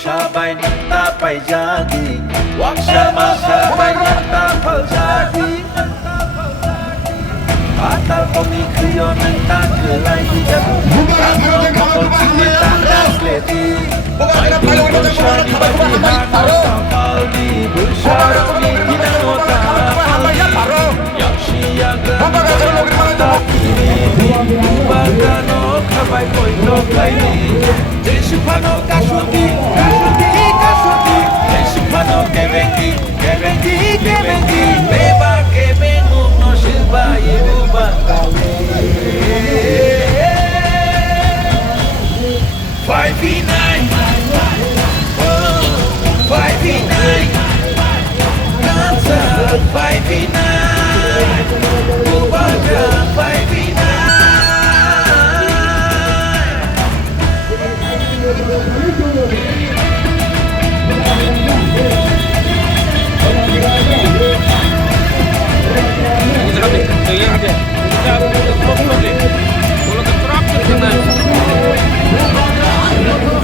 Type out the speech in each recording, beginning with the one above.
Sabay nita pay jadi, wag sama sabay nita pal jadi. Atal komi kriyo nita kelai jadi, kano mokol cinta das leti. Mai pun shani bagi hano kapal di bersarang di dinota pal. Yang siaga mata kiri di ubagano kabay koi no kaini. Desipano kasuti, kasuti, kasuti. Desipano que vengi, beba que vengo no silba y buba kale. 5v9, oh, 5v9, danza 5v9, buba 5v9.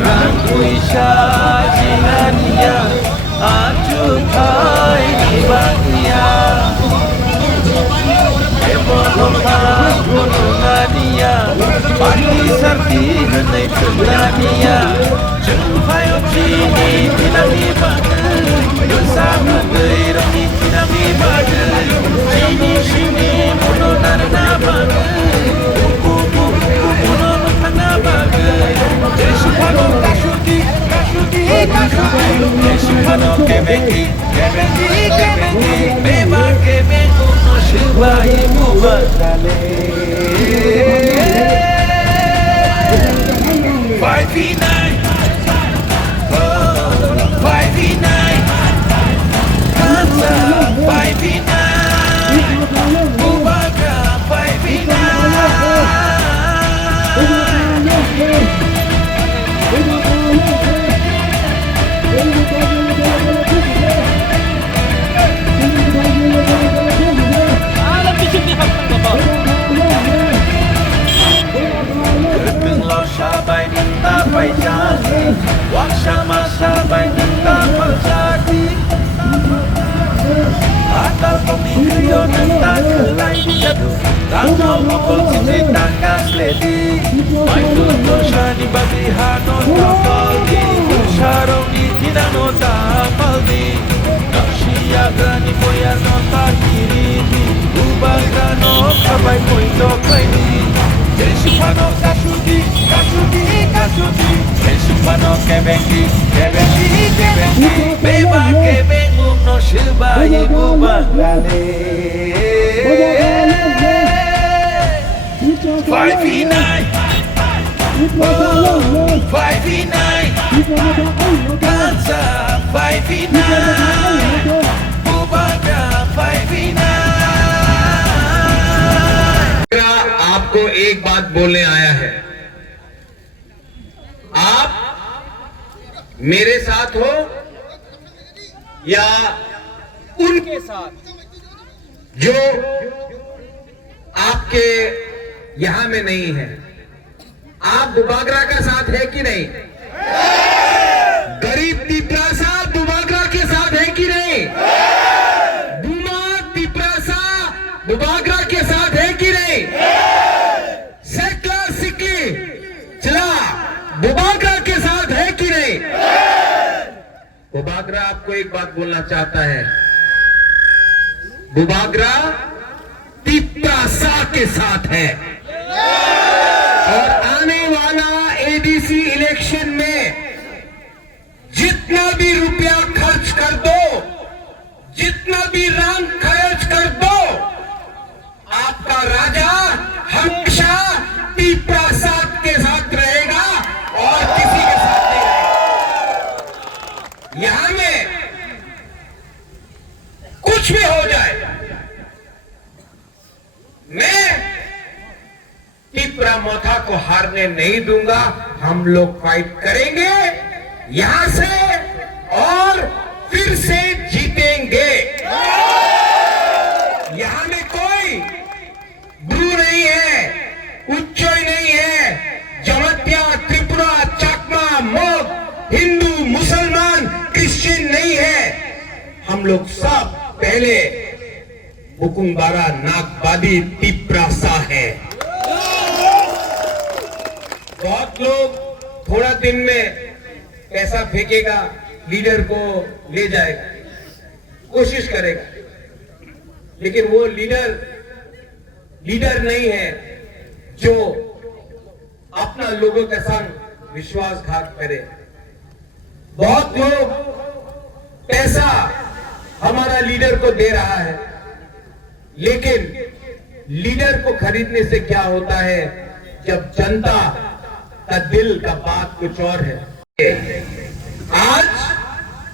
Ranguisha jinania, acukai di bagia. Emonokan gunungania, pati sarti henai tenania. Jumpai opsini pinami bagai, bersama geirami pinami bagai. Sini mononarna bagai, kuku mononarna bagai. Desipano kasuti, desipano que vengi, beba que vengo no silba y buba kale. 5v9, oh, 5v9, danza 5v9, buba 5v9. Sabay nita pay jadi, wag sama sabay nita pal jadi. Atal komikriyo nita kelai jadu, kano mokol cinta kas ledi. Mai tutur shani bagi hano kapal di bersarang di dinota pal di. Siaga ni boya nota kiri di, ubah grano kabay pointo kaini. Desipano kasuti, desipano que vengi, beba que vengo no silba y buba kale. 5v9, oh, 5v9, danza 5v9, buba 5v9. आपको एक बात बोलने आया है, आप मेरे साथ हो या उनके साथ जो आपके यहां में नहीं है। आप दुबागरा का साथ है कि नहीं? गरीब तिपरासा दुबागरा के साथ है कि नहीं? दुमा तिपरासा दुबागरा के साथ है कि नहीं? चला बुबागरा के साथ है कि नहीं? बुबागरा आपको एक बात बोलना चाहता है, बुबागरा तिपरासा के साथ है और आने वाला एडीसी इलेक्शन में जितना भी रुपया खर्च कर दो, जितना भी रंग खर्च कर दो, आपका राजा हमेशा तिपरासा के साथ रहेगा और किसी के साथ नहीं रहेगा। यहां में कुछ भी हो जाए, मैं तिपरा मोथा को हारने नहीं दूंगा। हम लोग फाइट करेंगे यहां से और फिर से जीतेंगे। यहां में कोई ब्रू नहीं है, उच्चोई नहीं है, जमत्या, त्रिपुरा, चाकमा, मोग, हिंदू, मुसलमान, क्रिश्चियन नहीं है। हम लोग सब पहले बुकुंबारा, नागबादी, तिपरासा है। बहुत लोग थोड़ा दिन में पैसा फेंकेगा, लीडर को ले जाएगा, कोशिश करेगा, लेकिन वो लीडर नहीं है जो अपना लोगों के संग विश्वासघात करे। बहुत लोग पैसा हमारा लीडर को दे रहा है, लेकिन लीडर को खरीदने से क्या होता है जब जनता का दिल का बात कुछ और है। आज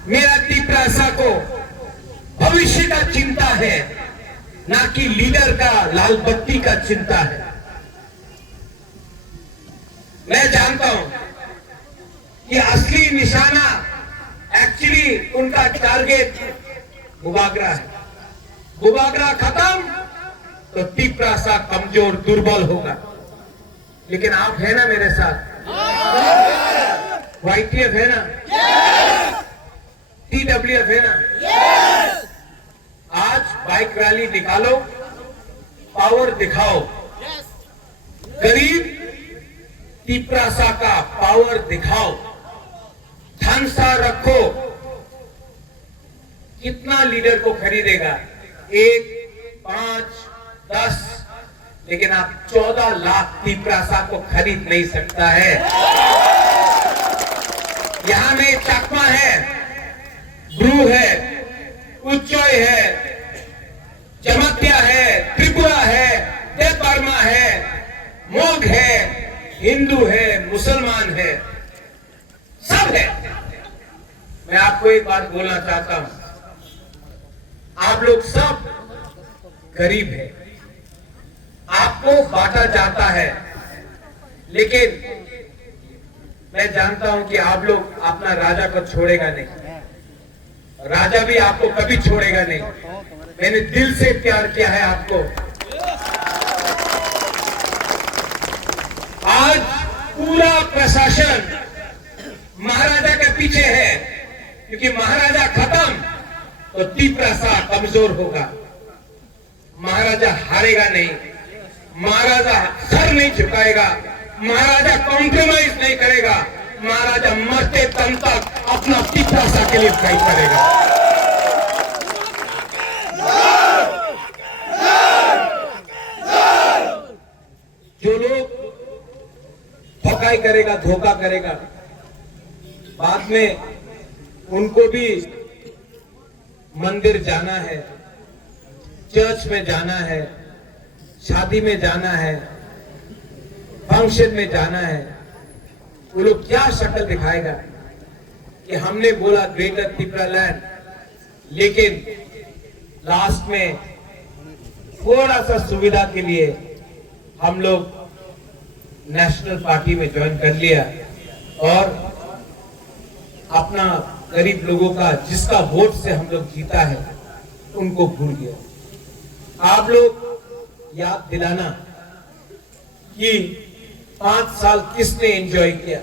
मेरा तिपरासा को भविष्य का चिंता है, ना कि लीडर का लाल बत्ती का चिंता है। मैं जानता हूं कि असली निशाना एक्चुअली उनका टारगेट बुबागरा है। बुबागरा खत्म तो तिपरासा कमजोर, दुर्बल होगा। लेकिन आप है ना मेरे साथ? YTF है ना? TWF है ना? आज बाइक रैली निकालो, पावर दिखाओ, गरीब तिपरासा का पावर दिखाओ, धनसा रखो। कितना लीडर को खरीदेगा? 1, 5, 10, लेकिन आप 14 लाख तिपरासा को खरीद नहीं सकता है। यहां में चाकमा है, ब्रू है, उच्चोय है, जमत्या है, त्रिपुरा है, देवबर्मा है, मोग है, हिंदू है, मुसलमान है, सब है। मैं आपको एक बात बोलना चाहता हूं, आप लोग सब गरीब हैं, आपको बांटा जाता है, लेकिन मैं जानता हूं कि आप लोग अपना राजा को छोड़ेगा नहीं, राजा भी आपको कभी छोड़ेगा नहीं। मैंने दिल से प्यार किया है आपको। आज पूरा प्रशासन महाराजा के पीछे है, क्योंकि महाराजा खत्म तो तिपरासा कमजोर होगा। महाराजा हारेगा नहीं, महाराजा सर नहीं झुकाएगा, महाराजा कॉम्प्रोमाइज नहीं करेगा, महाराजा मरते दम तक अपना तिपरासा के लिए फाइट करेगा। जो लोग ठकाई करेगा, धोखा करेगा, बाद में उनको भी मंदिर जाना है, चर्च में जाना है, शादी में जाना है, फंक्शन में जाना है। वो लोग क्या शक्ल दिखाएगा कि हमने बोला ग्रेटर त्रिपुरा लैंड, लेकिन लास्ट में थोड़ा सा सुविधा के लिए हम लोग नेशनल पार्टी में ज्वाइन कर लिया और अपना गरीब लोगों का, जिसका वोट से हम लोग जीता है, उनको भूल गया। आप लोग याद दिलाना कि 5 साल किसने एंजॉय किया,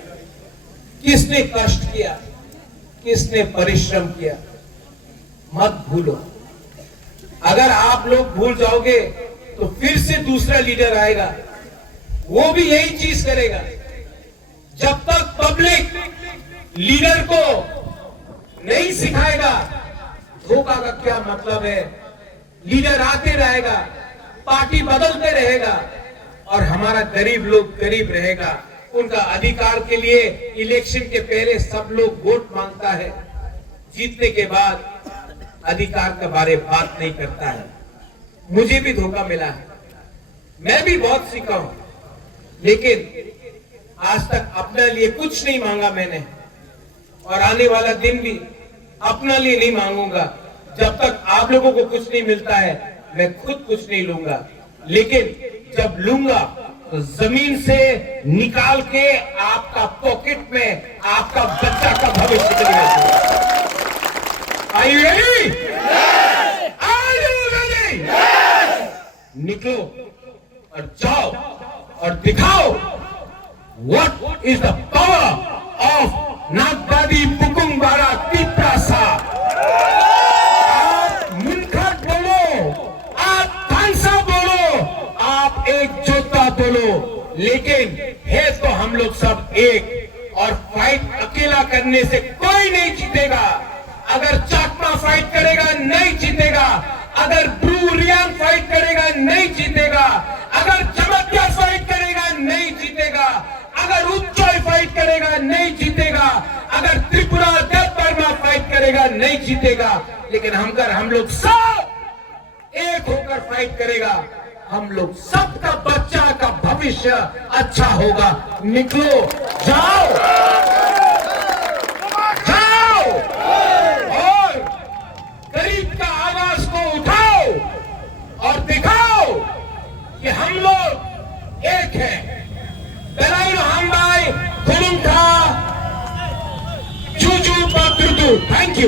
किसने कष्ट किया, किसने परिश्रम किया, मत भूलो। अगर आप लोग भूल जाओगे तो फिर से दूसरा लीडर आएगा, वो भी यही चीज करेगा। जब तक पब्लिक लीडर को नहीं सिखाएगा धोखा का क्या मतलब है, लीडर आते रहेगा, पार्टी बदलते रहेगा और हमारा गरीब लोग गरीब रहेगा। उनका अधिकार के लिए इलेक्शन के पहले सब लोग वोट मांगता है, जीतने के बाद अधिकार के बारे में बात नहीं करता है। मुझे भी धोखा मिला है, मैं भी बहुत सीखा हूं, लेकिन आज तक अपने लिए कुछ नहीं मांगा मैंने, और आने वाला दिन भी अपना लिए नहीं मांगूंगा। जब तक आप लोगों को कुछ नहीं मिलता है मैं खुद कुछ नहीं लूंगा, लेकिन जब लूंगा तो जमीन से निकाल के आपका पॉकेट में आपका बच्चा का भविष्य के लिए। Are you ready? Are you ready? निकलो और जाओ और दिखाओ what is the power of नागदादी पुकुंग बारा तिप्रासा। आप मुनखट बोलो, आप तानसा बोलो, आप एक जोता बोलो, लेकिन है तो हम लोग सब एक। और फाइट अकेला करने से कोई नहीं जीतेगा। अगर चाकमा फाइट करेगा नहीं जीतेगा, अगर ब्रू रियांग फाइट करेगा नहीं जीतेगा, अगर चमत्या फाइट करेगा नहीं जीतेगा, अगर उच्चोय फाइट करेगा नहीं जीतेगा, अगर त्रिपुरा देव वर्मा फाइट करेगा नहीं जीतेगा। लेकिन हम लोग सब एक होकर फाइट करेगा, हम लोग सबका बच्चा का भविष्य अच्छा होगा। निकलो, जाओ जाओ और गरीब का आवाज को उठाओ और दिखाओ कि हम लोग एक हैं। बेलाइनो हमबाई खुलुंखा चूचू पात्रुतु। Thank you.